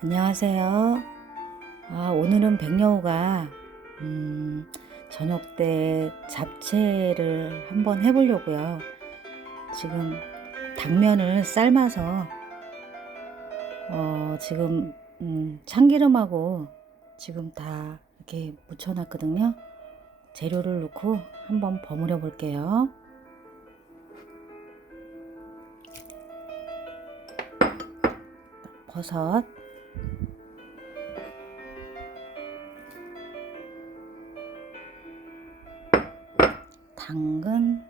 안녕하세요. 아, 오늘은 백여우가 음, 저녁 때 잡채를 한번 해보려고요. 지금 당면을 삶아서 어, 지금 음, 참기름하고 지금 다 이렇게 묻혀놨거든요. 재료를 넣고 한번 버무려 볼게요. 버섯 당근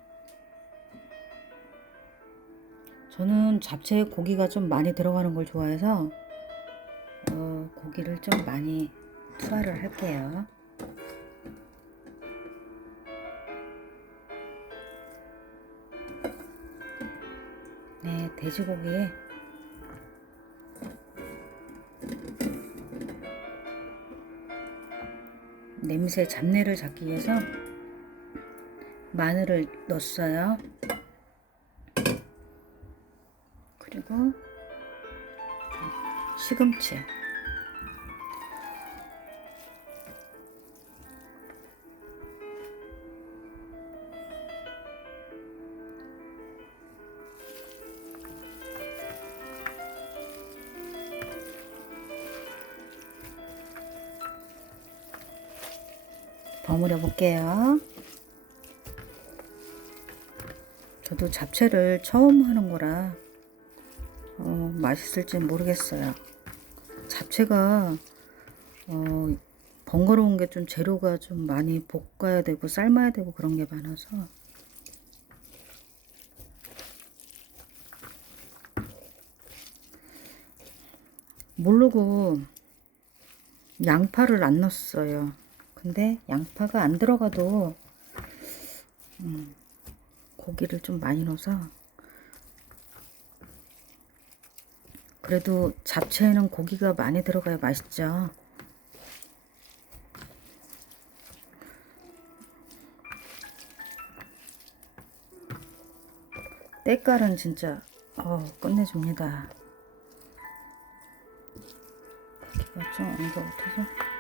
저는 잡채에 고기가 좀 많이 들어가는 걸 좋아해서 어, 고기를 좀 많이 투하를 할게요. 네, 돼지고기 냄새 잡내를 잡기 위해서 마늘을 넣었어요. 그리고 시금치. 버무려 볼게요. 저도 잡채를 처음 하는 거라 어, 맛있을지 모르겠어요. 잡채가 어, 번거로운 게 좀 재료가 좀 많이 볶아야 되고 삶아야 되고 그런 게 많아서 모르고 양파를 안 넣었어요. 근데 양파가 안 들어가도 음, 고기를 좀 많이 넣어서 그래도 잡채에는 고기가 많이 들어가야 맛있죠. 때깔은 진짜 어, 끝내줍니다. 고기가 좀 안 것 같아서.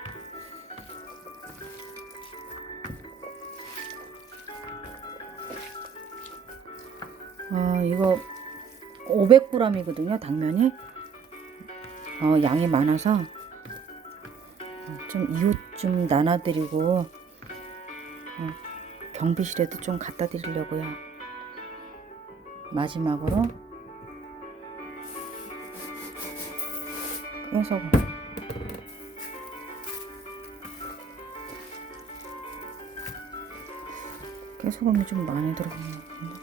어, 이거 500g이거든요, 당면이. 어, 양이 많아서 좀 이웃 좀 나눠드리고 어, 경비실에도 좀 갖다 드리려고요. 마지막으로 깨소금. 깨소금이 좀 많이 같은데.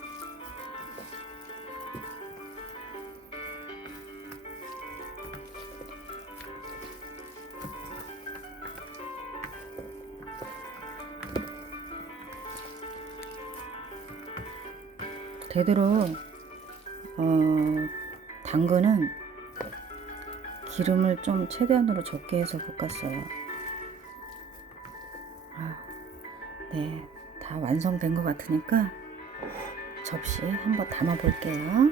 되도록 어, 당근은 기름을 좀 최대한으로 적게 해서 볶았어요. 아, 네, 다 완성된 것 같으니까 접시에 한번 담아 볼게요.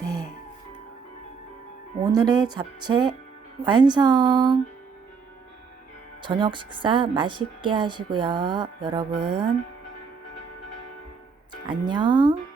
네. 오늘의 잡채 완성! 저녁 식사 맛있게 하시고요. 여러분, 안녕!